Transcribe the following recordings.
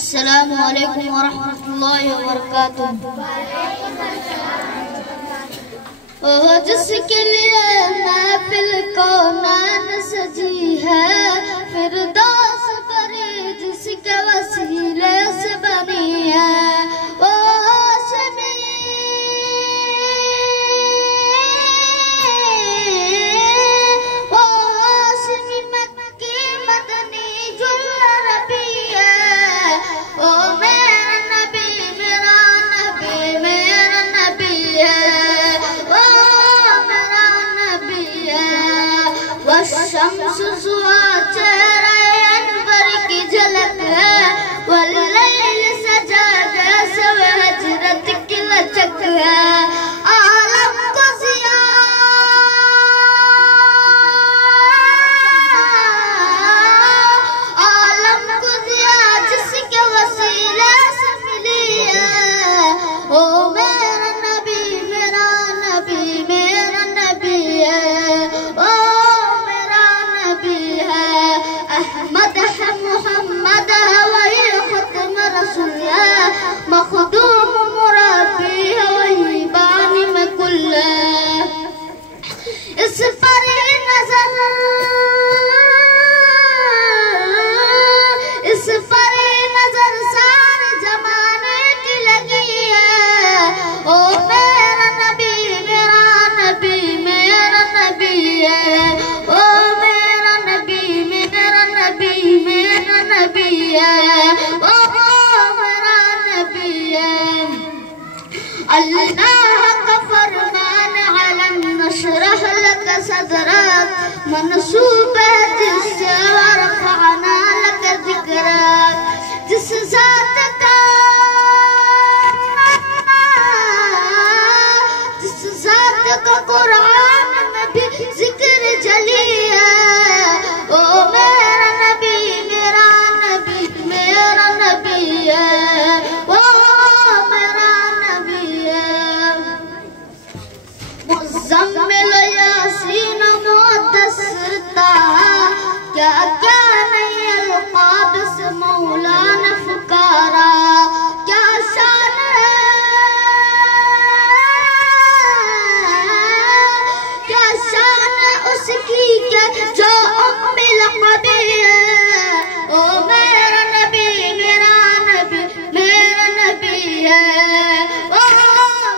अस्सलामु अलैकुम वरहमतुल्लाहि वबरकातुह। ओह जिसके लिए महफिल कौनान सजी है, फिरदौस बरी जिसके वसीले से बनी है। शम्स सुआ चेहरा अनवर की झलक है, वल्लैल सजा जैसे हजरत की लचक है। आलम को जिया जिसके वसीले से मिली है। ओ मेरा नबी मेरा नबी मेरा नबी है। अहमद है मोहम्मद है वही खत्म रसूल है, मखदूम मुरब्बी है वही बानी में कुल है। इस पर नजर सारे जमाने की लगी है। ओ मेरा नबी मेरा नबी मेरा नबी है। ओ मेरा नबी मेरा नबी है। ओ मेरा नबी है। अल्लाह का फरमान अलम नशरह लक सदरक, मनसूब है जिससे रफ़अना लक ज़िक्रक। जिस ज़ात का कुरान में भी जिक्र जली है। ओ मेरा नबी मेरा नबी मेरा नबी है। ओ मेरा नबी है। मुज़म्मिल यासीन मुद्दस्सिर ताहा, क्या क्या नहीं अलक़ाब से मौला ने पुकारा। क्या शान है क्या शान उसकी के जो उम्मिल क़बी है। ओ मेरा नबी मेरा नबी मेरा नबी है। ओ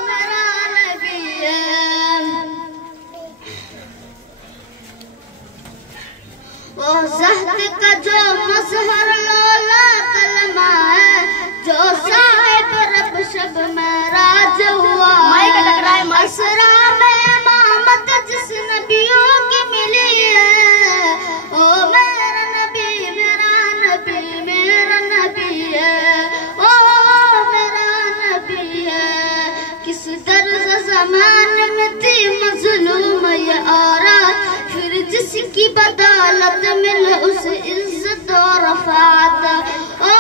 मेरा नबी है। वो ज़हद का जो मज़हर लौला कलमा है, जो साहिब रब शब में राज हुआ है। असरा में इमामत जिस नबियों की मिली है। ओ मेरा नबी मेरा नबी मेरा नबी है। ओ मेरा नबी है। किस दर्ज ज़माने में थी मज़लूम ये औरत, फिर जिसकी बदौलत मिले उसे इज्जत और रफ़ात। ओ